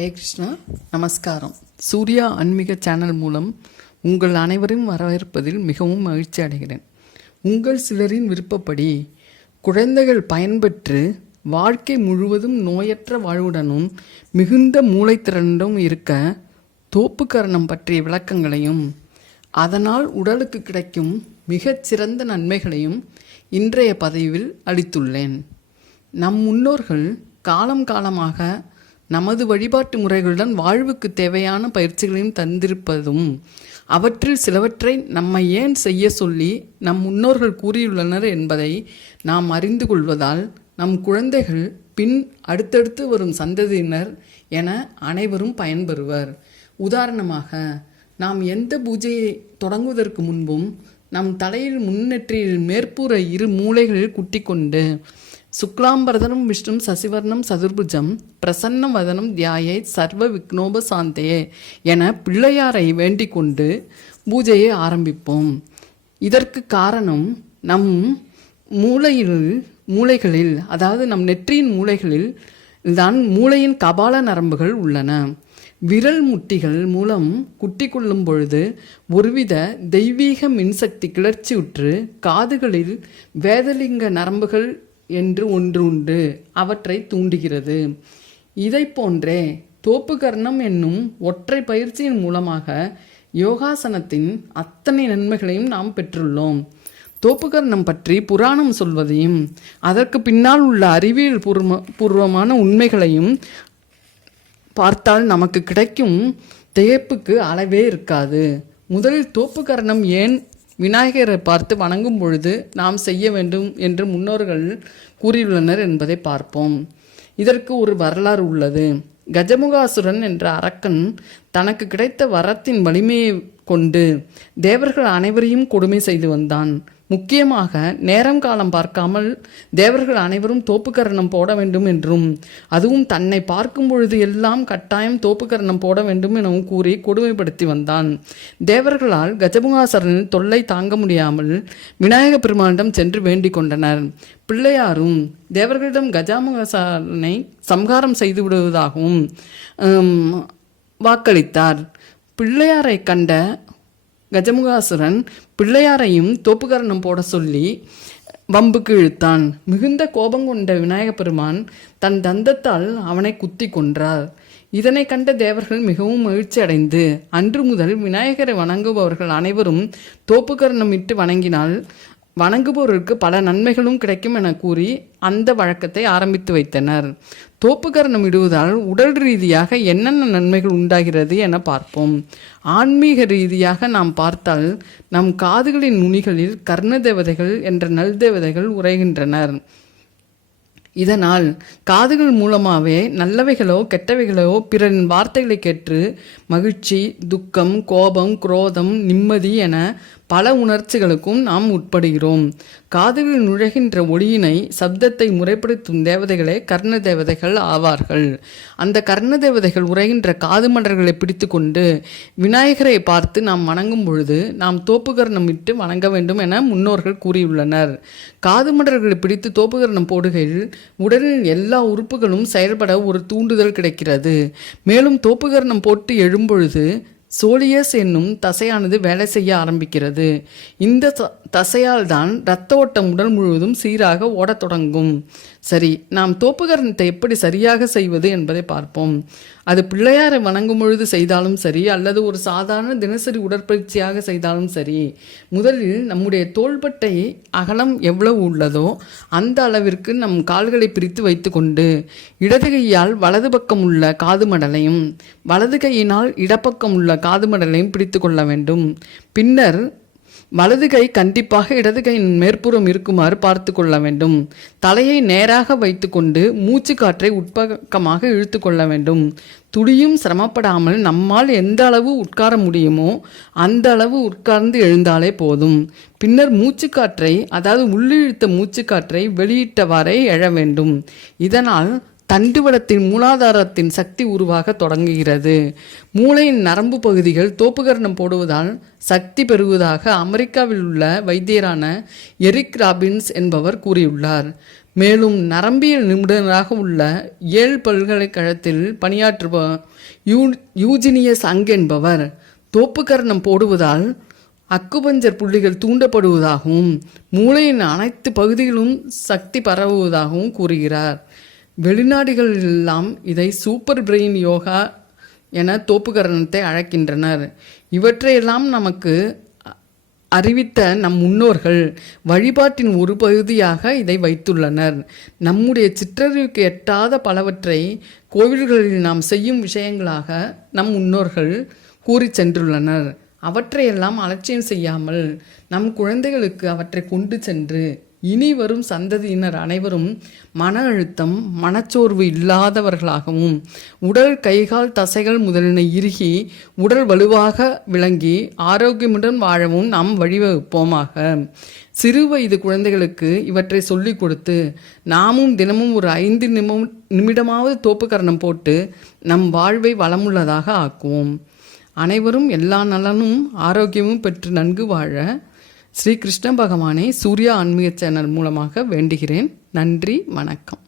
ஹரே கிருஷ்ணா, நமஸ்காரம். சூர்யா ஆன்மீக சேனல் மூலம் உங்கள் அனைவரையும் வரவேற்பதில் மிகவும் மகிழ்ச்சி அடைகிறேன். உங்கள் சிலரின் விருப்பப்படி குழந்தைகள் பயன்பெற்று வாழ்க்கை முழுவதும் நோயற்ற வாழ்வுடனும் மிகுந்த மூளைத்திறனும் இருக்க தோப்புக்கரணம் பற்றிய விளக்கங்களையும் அதனால் உடலுக்கு கிடைக்கும் மிகச்சிறந்த நன்மைகளையும் இன்றைய பதிவில் அளித்துள்ளேன். நம் முன்னோர்கள் காலம் காலமாக நமது வழிபாட்டு முறைகளுடன் வாழ்வுக்கு தேவையான பயிற்சிகளையும் தந்திருப்பதும் அவற்றில் சிலவற்றை நம்மை ஏன் செய்ய சொல்லி நம் முன்னோர்கள் கூறியுள்ளனர் என்பதை நாம் அறிந்து கொள்வதால் நம் குழந்தைகள் பின் அடுத்தடுத்து வரும் சந்ததியினர் என அனைவரும் பயன்பெறுவர். உதாரணமாக, நாம் எந்த பூஜையை தொடங்குவதற்கு முன்பும் நம் தலையில் முன்னெற்றியில் மேற்பூர இரு மூலைகளில் குட்டிக்கொண்டு சுக்லாம்பரதனம் விஷ்ணும் சசிவர்ணம் சதுர்புஜம் பிரசன்ன வதனம் தியாயை சர்வ விக்னோப சாந்தே என பிள்ளையாரை வேண்டிக் கொண்டு பூஜையை ஆரம்பிப்போம். இதற்கு காரணம் நம் மூளைகளில் அதாவது நம் நெற்றியின் மூளைகளில் தான் மூளையின் கபால நரம்புகள் உள்ளன. விரல் முட்டிகள் மூலம் குட்டி கொள்ளும் பொழுது ஒருவித தெய்வீக மின்சக்தி கிளர்ச்சியுற்று காதுகளில் வேதலிங்க நரம்புகள் என்று ஒன்று உண்டு, அவற்றை தூண்டுகிறது. இதை போன்றே தோப்புக்கரணம் என்னும் ஒற்றை பயிற்சியின் மூலமாக யோகாசனத்தின் அத்தனை நன்மைகளையும் நாம் பெற்றுள்ளோம். தோப்புக்கரணம் பற்றி புராணம் சொல்வதையும் அதற்கு பின்னால் உள்ள அறிவியல் பூர்வமான உண்மைகளையும் பார்த்தால் நமக்கு கிடைக்கும் திகைப்புக்கு அளவே இருக்காது. முதலில் தோப்புக்கரணம் ஏன் விநாயகரை பார்த்து வணங்கும் பொழுது நாம் செய்ய வேண்டும் என்று முன்னோர்கள் கூறியுள்ளனர் என்பதை பார்ப்போம். இதற்கு ஒரு வரலாறு உள்ளது. கஜமுகாசுரன் என்ற அரக்கன் தனக்கு கிடைத்த வரத்தின் வலிமையை கொண்டு தேவர்கள் அனைவரையும் கொடுமை செய்து வந்தான். முக்கியமாக நேரம் காலம் பார்க்காமல் தேவர்கள் அனைவரும் தோப்புக்கரணம் போட வேண்டும் என்றும் அதுவும் தன்னை பார்க்கும் பொழுது எல்லாம் கட்டாயம் தோப்புக்கரணம் போட வேண்டும் எனவும் கூறி கொடுமைப்படுத்தி வந்தான். தேவர்களால் கஜமுகாசுரனின் தொல்லை தாங்க முடியாமல் விநாயக பெருமானிடம் சென்று வேண்டிக் கொண்டனர். பிள்ளையாரும் தேவர்களிடம் கஜமுகாசுரனை சம்ஹாரம் செய்து விடுவதாகவும் வாக்களித்தார். பிள்ளையாரை கண்ட கஜமுகாசுரன் பிள்ளையாரையும் தோப்புக்கரணம் போட சொல்லி வம்புக்கு இழுத்தான். மிகுந்த கோபம் கொண்ட விநாயக பெருமான் தன் தந்தத்தால் அவனை குத்தி கொன்றார். இதனை கண்ட தேவர்கள் மிகவும் மகிழ்ச்சி அடைந்து அன்று முதல் விநாயகரை வணங்குபவர்கள் அனைவரும் தோப்புக்கரணம் இட்டு வணங்கினால் வணங்குபவர்களுக்கு பல நன்மைகளும் கிடைக்கும் என கூறி அந்த வழக்கத்தை ஆரம்பித்து வைத்தனர். தோப்புக்கரணம் இடுவதால் உடல் ரீதியாக என்னென்ன நன்மைகள் உண்டாகிறது என பார்ப்போம். ஆன்மீக ரீதியாக நாம் பார்த்தால் நம் காதுகளின் நுனிகளில் கர்ண தேவதைகள் என்ற நல் தேவதைகள் உரைகின்றனர். இதனால் காதுகள் மூலமாகவே நல்லவைகளோ கெட்டவைகளோ பிறரின் வார்த்தைகளை கேட்டு மகிழ்ச்சி, துக்கம், கோபம், குரோதம், நிம்மதி என பல உணர்ச்சிகளுக்கும் நாம் உட்படுகிறோம். காதுகளில் நுழைகின்ற ஒளியினை சப்தத்தை முறைப்படுத்தும் தேவதைகளே கர்ண தேவதைகள் ஆவார்கள். அந்த கர்ண தேவதைகள் உரைகின்ற காது மடல்களை பிடித்து கொண்டு விநாயகரை பார்த்து நாம் வணங்கும் பொழுது நாம் தோப்புக்கரணம் இட்டு வணங்க வேண்டும் என முன்னோர்கள் கூறியுள்ளனர். காது மடல்களை பிடித்து தோப்புக்கரணம் போடுகையில் உடலின் எல்லா உறுப்புகளும் செயல்பட ஒரு தூண்டுதல் கிடைக்கிறது. மேலும் தோப்புக்கரணம் போட்டு எழும்பொழுது சோலியஸ் என்னும் தசையானது வேலை செய்ய ஆரம்பிக்கிறது. இந்த தசையால் தான் இரத்த ஓட்டம் உடல் முழுவதும் சீராக ஓடத் தொடங்கும். சரி, நாம் தோப்புக்கரணத்தை எப்படி சரியாக செய்வது என்பதை பார்ப்போம். அது பிள்ளையாரை வணங்கும் பொழுது செய்தாலும் சரி அல்லது ஒரு சாதாரண தினசரி உடற்பயிற்சியாக செய்தாலும் சரி, முதலில் நம்முடைய தோள்பட்டை அகலம் எவ்வளவு உள்ளதோ அந்த அளவிற்கு நம் கால்களை பிரித்து வைத்து கொண்டு இடது கையால் வலது பக்கம் உள்ள காது மடலையும் வலது கையினால் இடப்பக்கம் உள்ள காது மடலையும் பிடித்து கொள்ள வேண்டும். பின்னர் வலது கை கண்டிப்பாக இடது கையின் மேற்புறம் இருக்குமாறு பார்த்து கொள்ள வேண்டும். தலையை நேராக வைத்து கொண்டு மூச்சு காற்றை உட்பக்கமாக இழுத்து கொள்ள வேண்டும். துளியும் சிரமப்படாமல் நம்மால் எந்த அளவு உட்கார முடியுமோ அந்த அளவு உட்கார்ந்து எழுந்தாலே போதும். பின்னர் மூச்சுக்காற்றை, அதாவது உள்ளிழுத்த மூச்சுக்காற்றை வெளியிட்டவாறே எழ வேண்டும். இதனால் தண்டுவடத்தின் மூலாதாரத்தின் சக்தி உருவாக தொடங்குகிறது. மூளையின் நரம்பு பகுதிகள் தோப்புக்கரணம் போடுவதால் சக்தி பெறுவதாக அமெரிக்காவில் உள்ள வைத்தியரான எரிக் ராபின்ஸ் என்பவர் கூறியுள்ளார். மேலும் நரம்பியல் நிபுணராக உள்ள ஏல் பல்கலைக்கழகத்தில் பணியாற்றுபவர் யூஜினியஸ் அங் என்பவர் தோப்புக்கரணம் போடுவதால் அக்குபஞ்சர் புள்ளிகள் தூண்டப்படுவதாகவும் மூளையின் அனைத்து பகுதிகளும் சக்தி பரவுவதாகவும் கூறுகிறார். வெளிநாடுகளெல்லாம் இதை சூப்பர் பிரெயின் யோகா என தோப்புக்கரணத்தை அழைக்கின்றனர். இவற்றையெல்லாம் நமக்கு அறிவித்த நம் முன்னோர்கள் வழிபாட்டின் ஒரு பகுதியாக இதை வைத்துள்ளனர். நம்முடைய சிற்றறிவுக்கு எட்டாத பலவற்றை கோவில்களில் நாம் செய்யும் விஷயங்களாக நம் முன்னோர்கள் கூறி சென்றுள்ளனர். அவற்றையெல்லாம் அலட்சியம் செய்யாமல் நம் குழந்தைகளுக்கு அவற்றை கொண்டு சென்று இனி வரும் சந்ததியினர் அனைவரும் மன அழுத்தம் மனச்சோர்வு இல்லாதவர்களாகவும் உடல் கைகால் தசைகள் முதலின இறுகி உடல் வலுவாக விளங்கி ஆரோக்கியமுடன் வாழவும் நாம் வழிவகுப்போமாக. சிறு வயது குழந்தைகளுக்கு இவற்றை சொல்லிக் கொடுத்து நாமும் தினமும் ஒரு 5 நிமிடமாவது தோப்புக்கரணம் போட்டு நம் வாழ்வை வளமுள்ளதாக ஆக்குவோம். அனைவரும் எல்லா நலனும் ஆரோக்கியமும் பெற்று நன்கு வாழ ஸ்ரீ கிருஷ்ண பகவானை சூர்யா ஆன்மீக சேனல் மூலமாக வேண்டுகிறேன். நன்றி, வணக்கம்.